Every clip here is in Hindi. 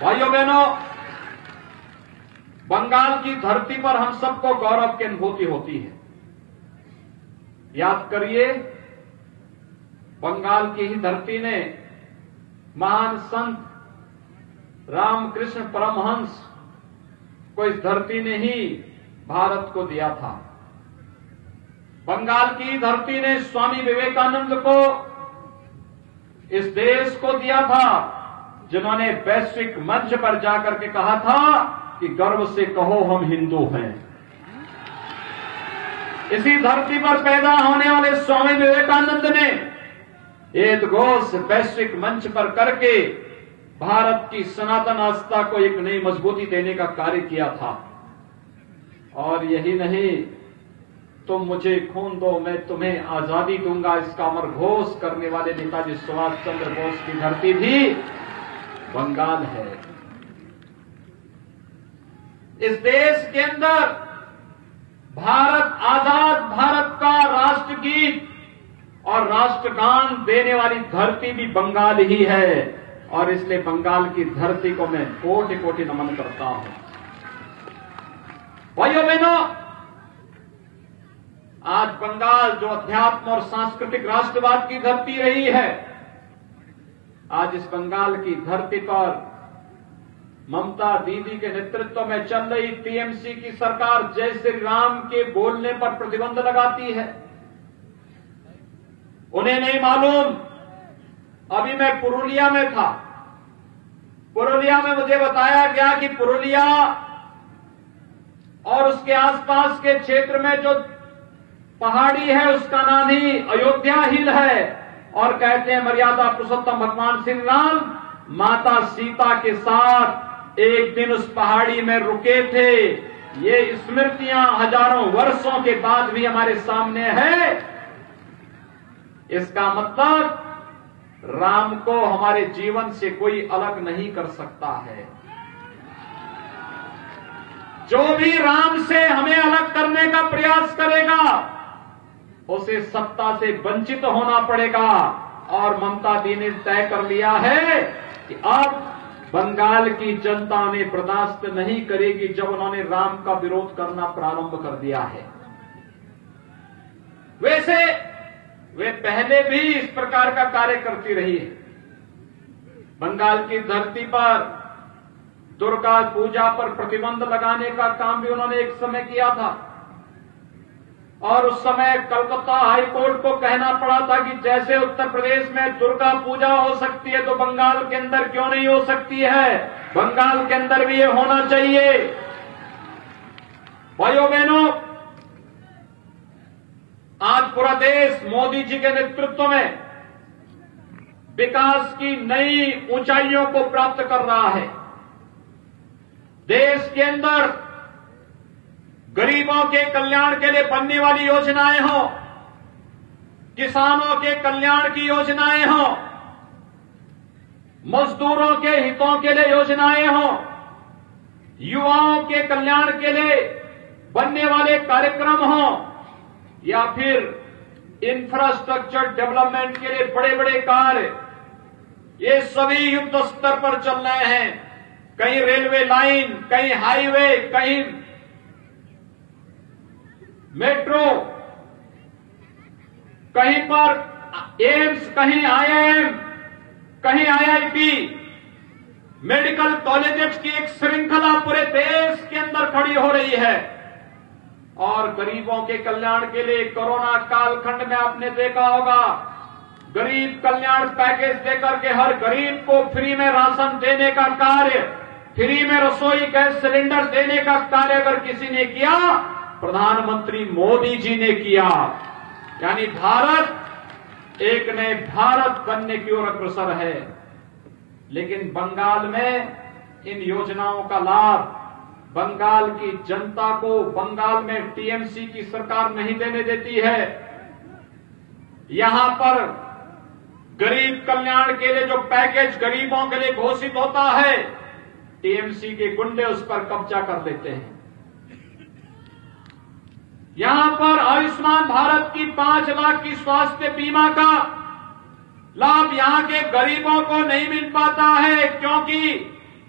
भाइयों बहनों, बंगाल की धरती पर हम सबको गौरव की अनुभूति होती है। याद करिए, बंगाल की ही धरती ने महान संत रामकृष्ण परमहंस को इस धरती ने ही भारत को दिया था। बंगाल की धरती ने स्वामी विवेकानंद को इस देश को दिया था, जिन्होंने वैश्विक मंच पर जाकर के कहा था कि गर्व से कहो हम हिंदू हैं। इसी धरती पर पैदा होने वाले स्वामी विवेकानंद ने एक घोष वैश्विक मंच पर करके भारत की सनातन आस्था को एक नई मजबूती देने का कार्य किया था। और यही नहीं, तुम मुझे खून दो मैं तुम्हें आजादी दूंगा, इसका अमर घोष करने वाले नेताजी सुभाष चंद्र बोस की धरती भी बंगाल है। इस देश के अंदर भारत आजाद भारत का राष्ट्रगीत और राष्ट्रगान देने वाली धरती भी बंगाल ही है, और इसलिए बंगाल की धरती को मैं कोटि कोटि नमन करता हूं। भाइयों बहनों, आज बंगाल जो अध्यात्म और सांस्कृतिक राष्ट्रवाद की धरती रही है, आज इस बंगाल की धरती पर ममता दीदी के नेतृत्व में चल रही टीएमसी की सरकार जय श्री राम के बोलने पर प्रतिबंध लगाती है। उन्हें नहीं मालूम, अभी मैं पुरुलिया में था। पुरुलिया में मुझे बताया गया कि पुरुलिया और उसके आसपास के क्षेत्र में जो पहाड़ी है उसका नाम ही अयोध्या हिल है, और कहते हैं मर्यादा पुरुषोत्तम भगवान श्री राम माता सीता के साथ एक दिन उस पहाड़ी में रुके थे। ये स्मृतियां हजारों वर्षों के बाद भी हमारे सामने है। इसका मतलब राम को हमारे जीवन से कोई अलग नहीं कर सकता है। जो भी राम से हमें अलग करने का प्रयास करेगा उसे सत्ता से वंचित होना पड़ेगा। और ममता दी ने तय कर लिया है कि अब बंगाल की जनता ने बर्दाश्त नहीं करेगी जब उन्होंने राम का विरोध करना प्रारंभ कर दिया है। वैसे वे पहले भी इस प्रकार का कार्य करती रही है। बंगाल की धरती पर दुर्गा पूजा पर प्रतिबंध लगाने का काम भी उन्होंने एक समय किया था, और उस समय कलकत्ता हाईकोर्ट को कहना पड़ा था कि जैसे उत्तर प्रदेश में दुर्गा पूजा हो सकती है तो बंगाल के अंदर क्यों नहीं हो सकती है, बंगाल के अंदर भी ये होना चाहिए। भाइयों बहनों, आज पूरा देश मोदी जी के नेतृत्व में विकास की नई ऊंचाइयों को प्राप्त कर रहा है। देश के अंदर गरीबों के कल्याण के लिए बनने वाली योजनाएं हों, किसानों के कल्याण की योजनाएं हों, मजदूरों के हितों के लिए योजनाएं हों, युवाओं के कल्याण के लिए बनने वाले कार्यक्रम हों, या फिर इंफ्रास्ट्रक्चर डेवलपमेंट के लिए बड़े बड़े कार्य, ये सभी युद्ध स्तर पर चल रहे हैं। कहीं रेलवे लाइन, कहीं हाईवे, कहीं मेट्रो, कहीं पर एम्स, कहीं आईआईएम, कहीं आईआईटी, मेडिकल कॉलेजेस की एक श्रृंखला पूरे देश के अंदर खड़ी हो रही है। और गरीबों के कल्याण के लिए कोरोना कालखंड में आपने देखा होगा, गरीब कल्याण पैकेज देकर के हर गरीब को फ्री में राशन देने का कार्य, फ्री में रसोई गैस सिलेंडर देने का कार्य अगर किसी ने किया, प्रधानमंत्री मोदी जी ने किया। यानी भारत एक नए भारत बनने की ओर अग्रसर है। लेकिन बंगाल में इन योजनाओं का लाभ बंगाल की जनता को बंगाल में टीएमसी की सरकार नहीं देने देती है। यहां पर गरीब कल्याण के लिए जो पैकेज गरीबों के लिए घोषित होता है, टीएमसी के गुंडे उस पर कब्जा कर लेते हैं। यहां पर आयुष्मान भारत की 5 लाख की स्वास्थ्य बीमा का लाभ यहां के गरीबों को नहीं मिल पाता है, क्योंकि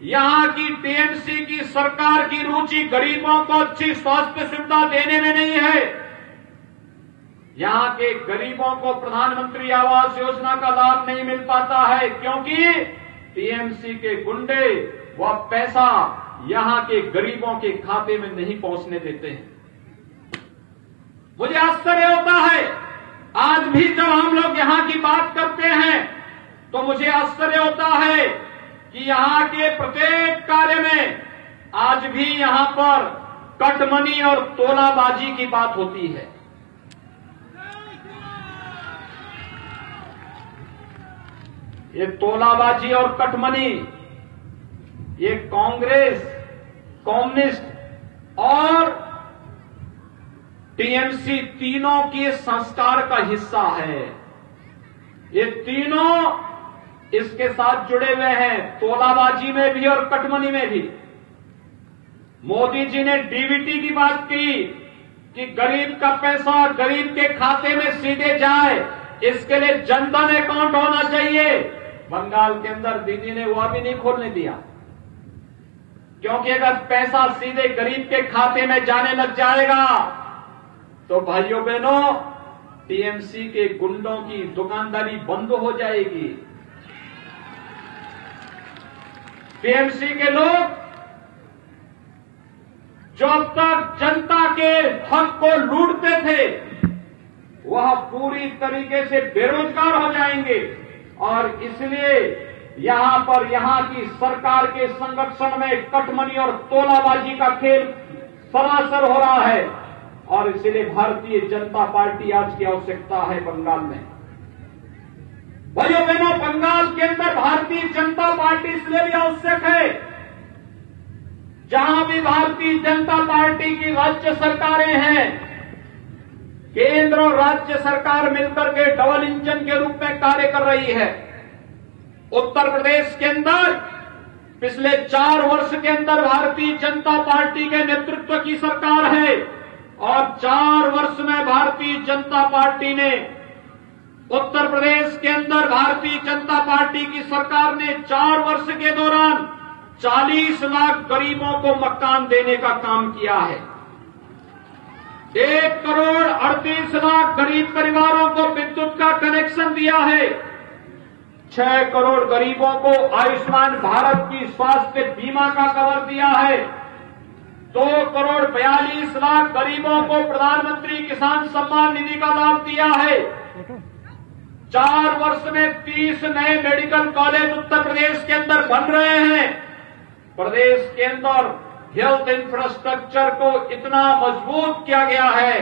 यहां की टीएमसी की सरकार की रुचि गरीबों को अच्छी स्वास्थ्य सुविधा देने में नहीं है। यहां के गरीबों को प्रधानमंत्री आवास योजना का लाभ नहीं मिल पाता है, क्योंकि टीएमसी के गुंडे वह पैसा यहां के गरीबों के खाते में नहीं पहुंचने देते हैं। मुझे आश्चर्य होता है, आज भी जब हम लोग यहां की बात करते हैं तो मुझे आश्चर्य होता है कि यहां के प्रत्येक कार्य में आज भी यहां पर कटमनी और तोलाबाजी की बात होती है। ये तोलाबाजी और कटमनी ये कांग्रेस, कम्युनिस्ट और टीएमसी तीनों के संस्कार का हिस्सा है। ये तीनों इसके साथ जुड़े हुए हैं, तोलाबाजी में भी और कटमनी में भी। मोदी जी ने डीबीटी की बात की कि गरीब का पैसा गरीब के खाते में सीधे जाए, इसके लिए जनधन अकाउंट होना चाहिए। बंगाल के अंदर दीदी ने वह भी नहीं खोलने दिया, क्योंकि अगर पैसा सीधे गरीब के खाते में जाने लग जाएगा तो भाइयों बहनों, टीएमसी के गुंडों की दुकानदारी बंद हो जाएगी। टीएमसी के लोग जो अब तक जनता के हक को लूटते थे, वह पूरी तरीके से बेरोजगार हो जाएंगे। और इसलिए यहां की सरकार के संरक्षण में कटमनी और तोलाबाजी का खेल सरासर हो रहा है। और इसलिए भारतीय जनता पार्टी आज की आवश्यकता है बंगाल में। भाइयों बहनों, बंगाल के अंदर भारतीय जनता पार्टी इसलिए भी आवश्यक है, जहां भी भारतीय जनता पार्टी की राज्य सरकारें हैं, केंद्र और राज्य सरकार मिलकर के डबल इंजन के रूप में कार्य कर रही है। उत्तर प्रदेश के अंदर पिछले 4 वर्ष के अंदर भारतीय जनता पार्टी के नेतृत्व की सरकार है, और 4 वर्ष में भारतीय जनता पार्टी ने उत्तर प्रदेश के अंदर भारतीय जनता पार्टी की सरकार ने 4 वर्ष के दौरान 40 लाख गरीबों को मकान देने का काम किया है। 1 करोड़ 38 लाख गरीब परिवारों को विद्युत का कनेक्शन दिया है। 6 करोड़ गरीबों को आयुष्मान भारत की स्वास्थ्य बीमा का कवर दिया है। 2 करोड़ 42 लाख गरीबों को प्रधानमंत्री किसान सम्मान निधि का लाभ दिया है। 4 वर्ष में 30 नए मेडिकल कॉलेज उत्तर प्रदेश के अंदर बन रहे हैं। प्रदेश के अंदर हेल्थ इंफ्रास्ट्रक्चर को इतना मजबूत किया गया है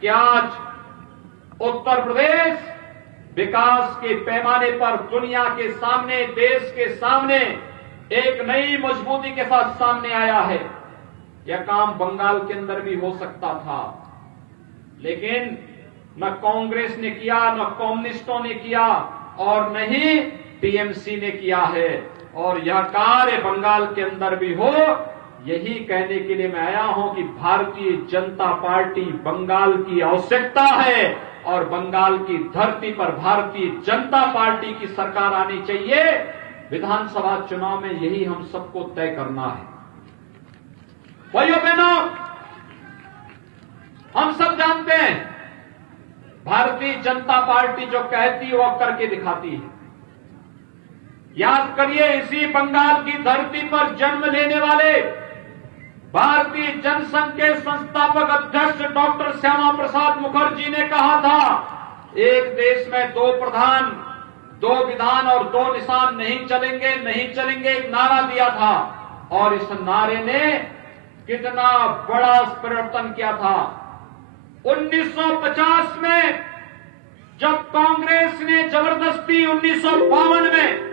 कि आज उत्तर प्रदेश विकास के पैमाने पर दुनिया के सामने, देश के सामने एक नई मजबूती के साथ सामने आया है। यह काम बंगाल के अंदर भी हो सकता था, लेकिन न कांग्रेस ने किया, न कम्युनिस्टों ने किया, और न ही टीएमसी ने किया है। और यह कार्य बंगाल के अंदर भी हो, यही कहने के लिए मैं आया हूं कि भारतीय जनता पार्टी बंगाल की आवश्यकता है, और बंगाल की धरती पर भारतीय जनता पार्टी की सरकार आनी चाहिए। विधानसभा चुनाव में यही हम सबको तय करना है। भाइयों बहनों, हम सब जानते हैं भारतीय जनता पार्टी जो कहती है वो करके दिखाती है। याद करिए, इसी बंगाल की धरती पर जन्म लेने वाले भारतीय जनसंघ के संस्थापक अध्यक्ष डॉक्टर श्यामा प्रसाद मुखर्जी ने कहा था, एक देश में 2 प्रधान, 2 विधान और 2 निशान नहीं चलेंगे, नहीं चलेंगे, एक नारा दिया था। और इस नारे ने कितना बड़ा परिवर्तन किया था। 1950 में जब कांग्रेस ने जबरदस्ती 1952 में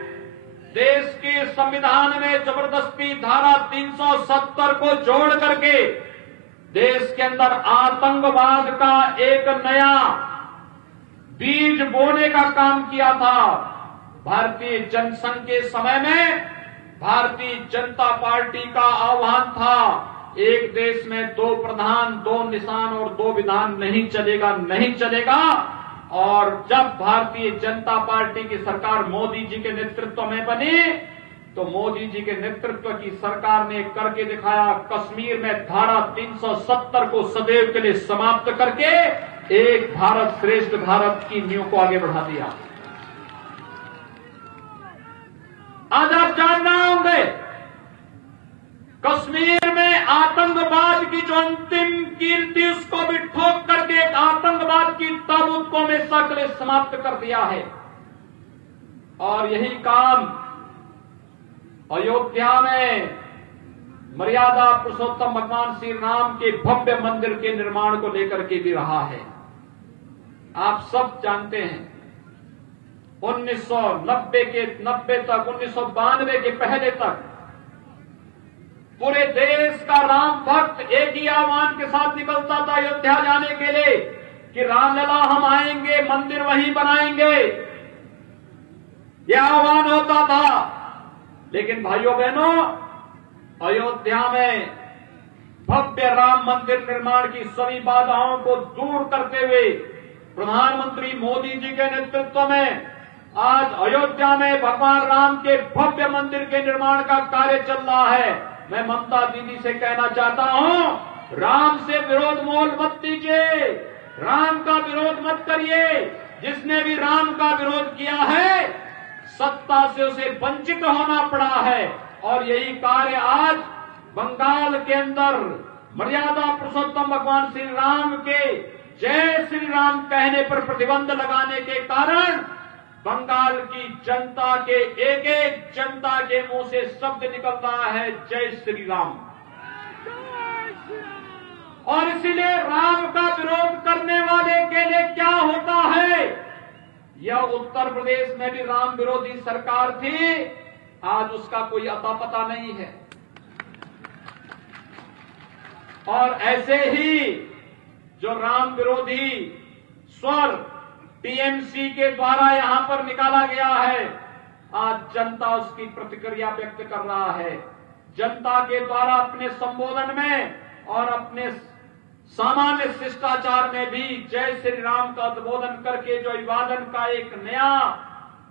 देश के संविधान में जबरदस्ती धारा 370 को जोड़ करके देश के अंदर आतंकवाद का एक नया बीज बोने का काम किया था, भारतीय जनसंघ के समय में भारतीय जनता पार्टी का आह्वान था, एक देश में 2 प्रधान, 2 निशान और 2 विधान नहीं चलेगा, नहीं चलेगा। और जब भारतीय जनता पार्टी की सरकार मोदी जी के नेतृत्व में बनी तो मोदी जी के नेतृत्व की सरकार ने करके दिखाया। कश्मीर में धारा 370 को सदैव के लिए समाप्त करके एक भारत श्रेष्ठ भारत की नींव को आगे बढ़ा दिया। आज आप जानना होंगे, कश्मीर में आतंकवाद की जो अंतिम कील थी उसको भी ठोक करके एक आतंकवाद की ताबूत को हमेशा के लिए समाप्त कर दिया है। और यही काम अयोध्या में मर्यादा पुरुषोत्तम भगवान श्री राम के भव्य मंदिर के निर्माण को लेकर के भी रहा है। आप सब जानते हैं 1990 तक 1992 के पहले तक पूरे देश का राम भक्त एक ही आह्वान के साथ निकलता था अयोध्या जाने के लिए कि रामलला हम आएंगे, मंदिर वहीं बनाएंगे, यह आह्वान होता था। लेकिन भाइयों बहनों, अयोध्या में भव्य राम मंदिर निर्माण की सभी बाधाओं को दूर करते हुए प्रधानमंत्री मोदी जी के नेतृत्व में आज अयोध्या में भगवान राम के भव्य मंदिर के निर्माण का कार्य चल रहा है। मैं ममता दीदी से कहना चाहता हूं, राम से विरोध मोल मत दीजिए, राम का विरोध मत करिए। जिसने भी राम का विरोध किया है, सत्ता से उसे वंचित होना पड़ा है। और यही कार्य आज बंगाल के अंदर मर्यादा पुरुषोत्तम भगवान श्री राम के जय श्री राम कहने पर प्रतिबंध लगाने के कारण बंगाल की जनता के एक एक जनता के मुंह से शब्द निकल रहा है जय श्री राम। और इसीलिए राम का विरोध करने वाले के लिए क्या होता है, यह उत्तर प्रदेश में भी राम विरोधी सरकार थी, आज उसका कोई अता पता नहीं है। और ऐसे ही जो राम विरोधी स्वर टीएमसी के द्वारा यहां पर निकाला गया है, आज जनता उसकी प्रतिक्रिया व्यक्त कर रहा है। जनता के द्वारा अपने संबोधन में और अपने सामान्य शिष्टाचार में भी जय श्री राम का उद्बोधन करके जो अभिवादन का एक नया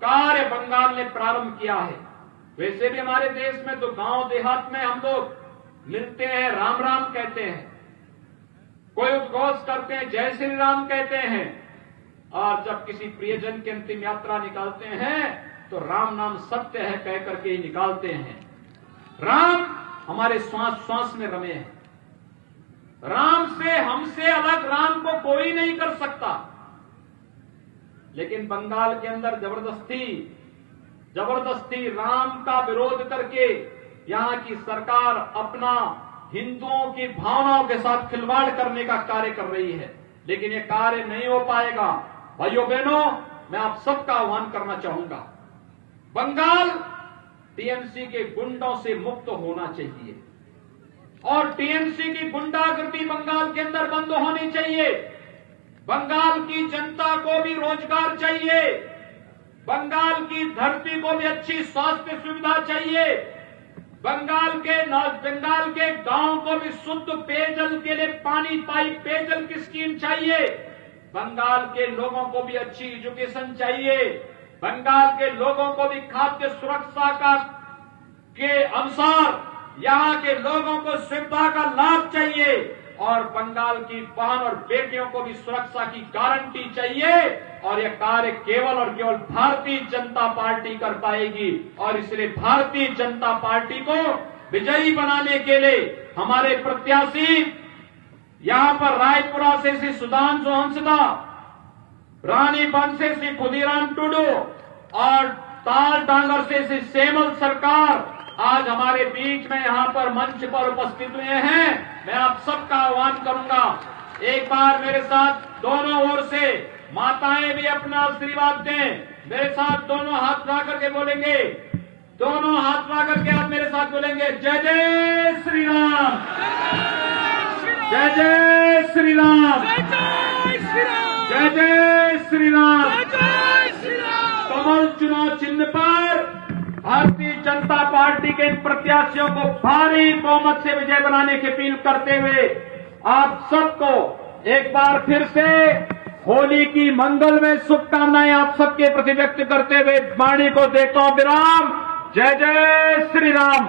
कार्य बंगाल ने प्रारंभ किया है। वैसे भी हमारे देश में तो गांव देहात में हम लोग मिलते हैं, राम राम कहते हैं, कोई उद्घोष करते हैं, जय श्री राम कहते हैं, और जब किसी प्रियजन की अंतिम यात्रा निकालते हैं तो राम नाम सत्य है कह करके ही निकालते हैं। राम हमारे श्वास श्वास में रमे हैं। राम से हमसे अलग राम को कोई नहीं कर सकता। लेकिन बंगाल के अंदर जबरदस्ती राम का विरोध करके यहां की सरकार अपना हिंदुओं की भावनाओं के साथ खिलवाड़ करने का कार्य कर रही है। लेकिन ये कार्य नहीं हो पाएगा। भाइयों बहनों, मैं आप सबका आह्वान करना चाहूंगा, बंगाल टीएमसी के गुंडों से मुक्त होना चाहिए और टीएमसी की गुंडागर्दी बंगाल के अंदर बंद होनी चाहिए। बंगाल की जनता को भी रोजगार चाहिए, बंगाल की धरती को भी अच्छी स्वास्थ्य सुविधा चाहिए, बंगाल के गांव को भी शुद्ध पेयजल के लिए पानी पाइप पेयजल की स्कीम चाहिए, बंगाल के लोगों को भी अच्छी एजुकेशन चाहिए, बंगाल के लोगों को भी खाद्य सुरक्षा के अनुसार यहां के लोगों को सुविधा का लाभ चाहिए और बंगाल की बहन और बेटियों को भी सुरक्षा की गारंटी चाहिए। और यह कार्य केवल और केवल भारतीय जनता पार्टी कर पाएगी। और इसलिए भारतीय जनता पार्टी को विजयी बनाने के लिए हमारे प्रत्याशी यहां पर रायपुरा से श्री सुधांशु हंसदा, रानीबंध से श्री खुदीराम टुडू और ताल डांगर से श्री सेमल सरकार आज हमारे बीच में यहां पर मंच पर उपस्थित हुए हैं। मैं आप सबका आह्वान करूंगा, एक बार मेरे साथ दोनों ओर से माताएं भी अपना आशीर्वाद दें। मेरे साथ दोनों हाथ उठा करके बोलेंगे, दोनों हाथ उठा करके आप मेरे साथ बोलेंगे, जय जय श्री राम, जय जय श्री राम, जय जय श्री राम। कमल चुनाव चिन्ह पर भारतीय जनता पार्टी के इन प्रत्याशियों को भारी बहुमत से विजय बनाने की अपील करते हुए आप सबको एक बार फिर से होली की मंगलमय शुभकामनाएं आप सबके प्रति व्यक्त करते हुए वाणी को देता हूं विराम। जय जय श्री राम।